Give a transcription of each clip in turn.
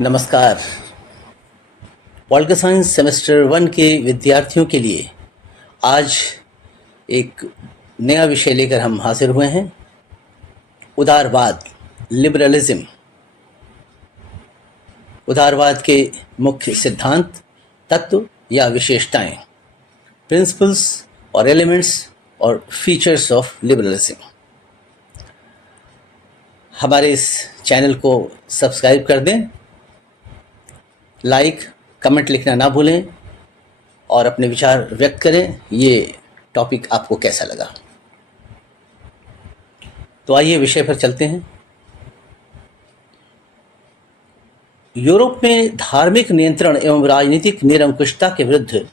नमस्कार। Political science semester 1 के विद्यार्थियों के लिए आज एक नया विषय लेकर हम हाजिर हुए हैं। उदारवाद, लिबरलिज्म। उदारवाद के मुख्य सिद्धांत, तत्व या विशेषताएं, प्रिंसिपल्स और एलिमेंट्स और फीचर्स ऑफ लिबरलिज्म। हमारे इस चैनल को सब्सक्राइब कर दें, लाइक कमेंट लिखना ना भूलें और अपने विचार व्यक्त करें। ये टॉपिक आपको कैसा लगा? तो आइए विषय पर चलते हैं। यूरोप में धार्मिक नियंत्रण एवं राजनीतिक निरंकुशता के विरुद्ध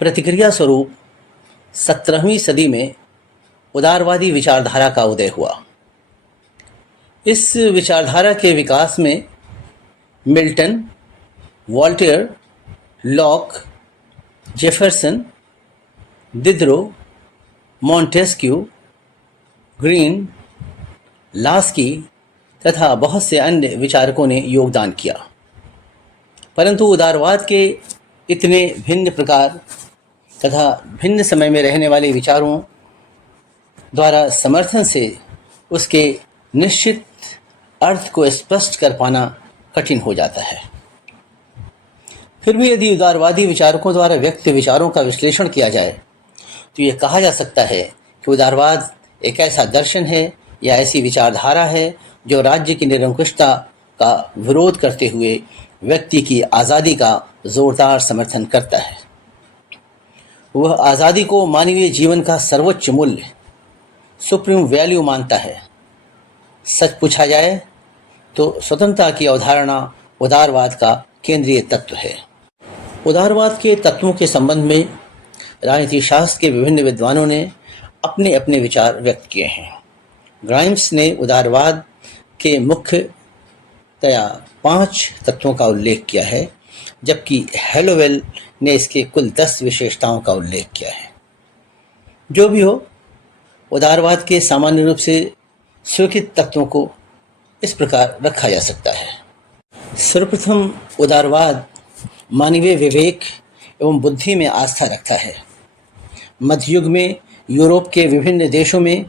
प्रतिक्रिया स्वरूप 17वीं सदी में उदारवादी विचारधारा का उदय हुआ। इस विचारधारा के विकास में Milton, Voltaire, Locke, Jefferson, Diderot, Montesquieu, Green, Laski तथा बहुत से अन्य विचारकों ने योगदान किया। परंतु उदारवाद के इतने भिन्न प्रकार तथा भिन्न समय में रहने वाले विचारों द्वारा समर्थन से उसके निश्चित अर्थ को स्पष्ट कर पाना कठिन हो जाता है। फिर भी यदि उदारवादी विचारकों द्वारा व्यक्त विचारों का विश्लेषण किया जाए तो ये कहा जा सकता है कि उदारवाद एक ऐसा दर्शन है या ऐसी विचारधारा है जो राज्य की निरंकुशता का विरोध करते हुए व्यक्ति की आज़ादी का जोरदार समर्थन करता है। वह आज़ादी को मानवीय जीवन का सर्वोच्च मूल्य, सुप्रीम वैल्यू मानता है। सच पूछा जाए तो स्वतंत्रता की अवधारणा उदारवाद का केंद्रीय तत्व है। उदारवाद के तत्वों के संबंध में राजनीति शास्त्र के विभिन्न विद्वानों ने अपने अपने विचार व्यक्त किए हैं। ग्राइम्स ने उदारवाद के मुख्यतया 5 तत्वों का उल्लेख किया है, जबकि हेलोवेल ने इसके कुल 10 विशेषताओं का उल्लेख किया है। जो भी हो, उदारवाद के सामान्य रूप से स्वीकृत तत्वों को इस प्रकार रखा जा सकता है। सर्वप्रथम, उदारवाद मानवीय विवेक एवं बुद्धि में आस्था रखता है। मध्ययुग में यूरोप के विभिन्न देशों में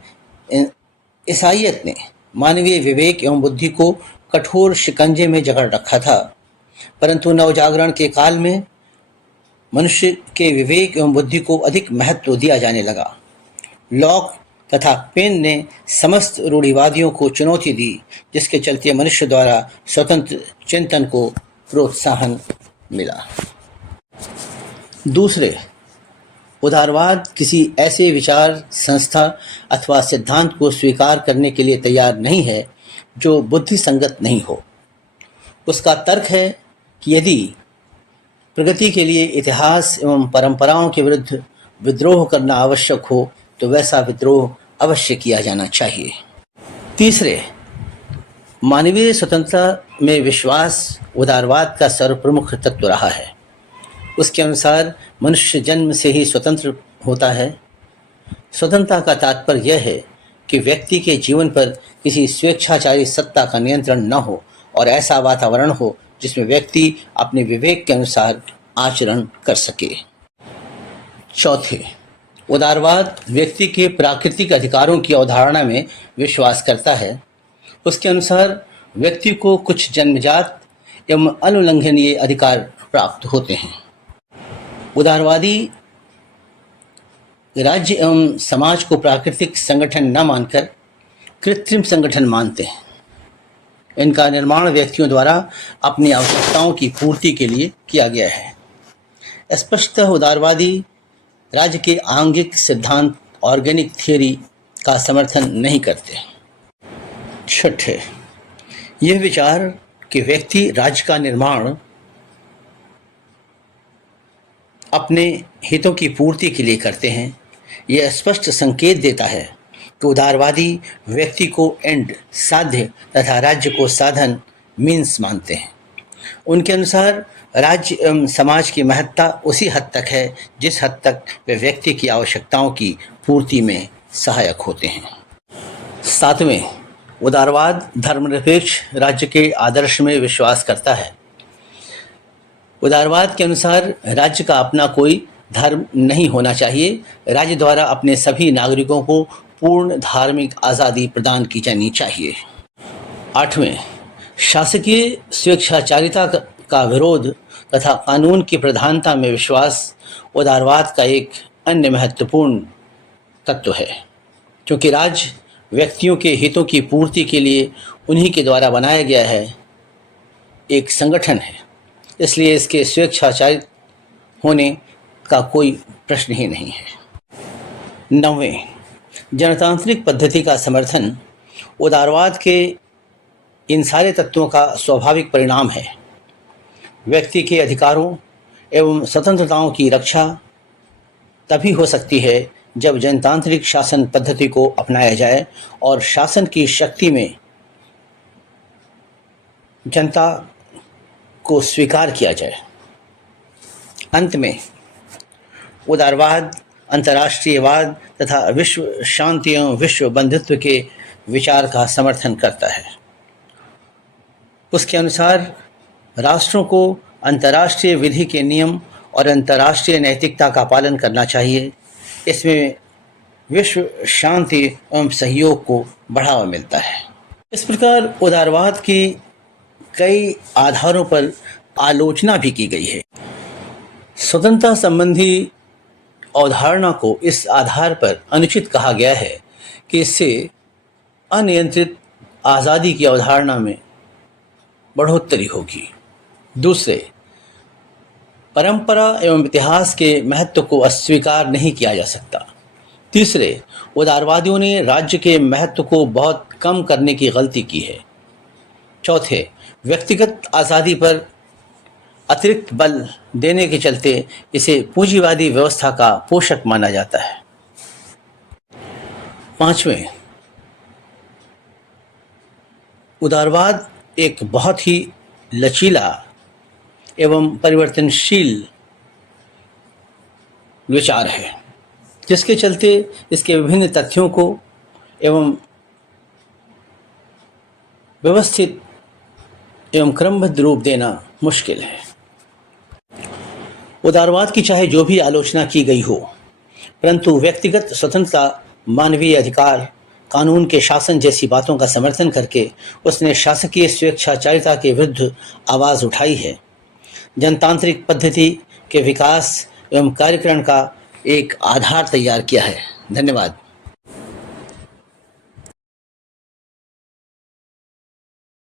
ईसाईयत ने मानवीय विवेक एवं बुद्धि को कठोर शिकंजे में जकड़ रखा था, परंतु नवजागरण के काल में मनुष्य के विवेक एवं बुद्धि को अधिक महत्व दिया जाने लगा। लॉक तथा पेन ने समस्त रूढ़िवादियों को चुनौती दी, जिसके चलते मनुष्य द्वारा स्वतंत्र चिंतन को प्रोत्साहन मिला। दूसरे, उदारवाद किसी ऐसे विचार संस्था अथवा सिद्धांत को स्वीकार करने के लिए तैयार नहीं है जो बुद्धि संगत नहीं हो। उसका तर्क है कि यदि प्रगति के लिए इतिहास एवं परंपराओं के विरुद्ध विद्रोह करना आवश्यक हो तो वैसा विद्रोह अवश्य किया जाना चाहिए। तीसरे, मानवीय स्वतंत्रता में विश्वास उदारवाद का सर्वप्रमुख तत्व रहा है। उसके अनुसार मनुष्य जन्म से ही स्वतंत्र होता है। स्वतंत्रता का तात्पर्य यह है कि व्यक्ति के जीवन पर किसी स्वेच्छाचारी सत्ता का नियंत्रण न हो और ऐसा वातावरण हो जिसमें व्यक्ति अपने विवेक के अनुसार आचरण कर सके। चौथे, उदारवाद व्यक्ति के प्राकृतिक अधिकारों की अवधारणा में विश्वास करता है। उसके अनुसार व्यक्ति को कुछ जन्मजात एवं अनुल्लंघनीय अधिकार प्राप्त होते हैं। उदारवादी राज्य एवं समाज को प्राकृतिक संगठन न मानकर कृत्रिम संगठन मानते हैं। इनका निर्माण व्यक्तियों द्वारा अपनी आवश्यकताओं की पूर्ति के लिए किया गया है। स्पष्टतः उदारवादी राज्य के आंगिक सिद्धांत, ऑर्गेनिक थियरी का समर्थन नहीं करते। छठे, यह विचार कि व्यक्ति राज्य का निर्माण अपने हितों की पूर्ति के लिए करते हैं, यह स्पष्ट संकेत देता है कि उदारवादी व्यक्ति को एंड, साध्य तथा राज्य को साधन, मीन्स मानते हैं। उनके अनुसार राज्य एवं समाज की महत्ता उसी हद तक है जिस हद तक वे व्यक्ति की आवश्यकताओं की पूर्ति में सहायक होते हैं। सातवें, उदारवाद धर्मनिरपेक्ष राज्य के आदर्श में विश्वास करता है। उदारवाद के अनुसार राज्य का अपना कोई धर्म नहीं होना चाहिए। राज्य द्वारा अपने सभी नागरिकों को पूर्ण धार्मिक आज़ादी प्रदान की जानी चाहिए। 8वें, शासकीय स्वेच्छाचारिता का विरोध तथा कानून की प्रधानता में विश्वास उदारवाद का एक अन्य महत्वपूर्ण तत्व है। क्योंकि राज्य व्यक्तियों के हितों की पूर्ति के लिए उन्हीं के द्वारा बनाया गया है एक संगठन है, इसलिए इसके स्वेच्छाचारित होने का कोई प्रश्न ही नहीं है। 9वें, जनतांत्रिक पद्धति का समर्थन उदारवाद के इन सारे तत्वों का स्वाभाविक परिणाम है। व्यक्ति के अधिकारों एवं स्वतंत्रताओं की रक्षा तभी हो सकती है जब जनतांत्रिक शासन पद्धति को अपनाया जाए और शासन की शक्ति में जनता को स्वीकार किया जाए। अंत में उदारवाद अंतर्राष्ट्रीयवाद तथा विश्व शांति एवं विश्व बंधुत्व के विचार का समर्थन करता है। उसके अनुसार राष्ट्रों को अंतर्राष्ट्रीय विधि के नियम और अंतर्राष्ट्रीय नैतिकता का पालन करना चाहिए। इसमें विश्व शांति एवं सहयोग को बढ़ावा मिलता है। इस प्रकार उदारवाद की कई आधारों पर आलोचना भी की गई है। स्वतंत्रता संबंधी अवधारणा को इस आधार पर अनुचित कहा गया है कि इससे अनियंत्रित आज़ादी की अवधारणा में बढ़ोतरी होगी। दूसरे, परंपरा एवं इतिहास के महत्व को अस्वीकार नहीं किया जा सकता। तीसरे, उदारवादियों ने राज्य के महत्व को बहुत कम करने की गलती की है। चौथे, व्यक्तिगत आज़ादी पर अतिरिक्त बल देने के चलते इसे पूंजीवादी व्यवस्था का पोषक माना जाता है। 5वें, उदारवाद एक बहुत ही लचीला एवं परिवर्तनशील विचार है, जिसके चलते इसके विभिन्न तथ्यों को एवं व्यवस्थित एवं क्रमबद्ध रूप देना मुश्किल है। उदारवाद की चाहे जो भी आलोचना की गई हो, परंतु व्यक्तिगत स्वतंत्रता, मानवीय अधिकार, कानून के शासन जैसी बातों का समर्थन करके उसने शासकीय स्वेच्छाचारिता के विरुद्ध आवाज़ उठाई है। जनतांत्रिक पद्धति के विकास एवं कार्यक्रम का एक आधार तैयार किया है। धन्यवाद।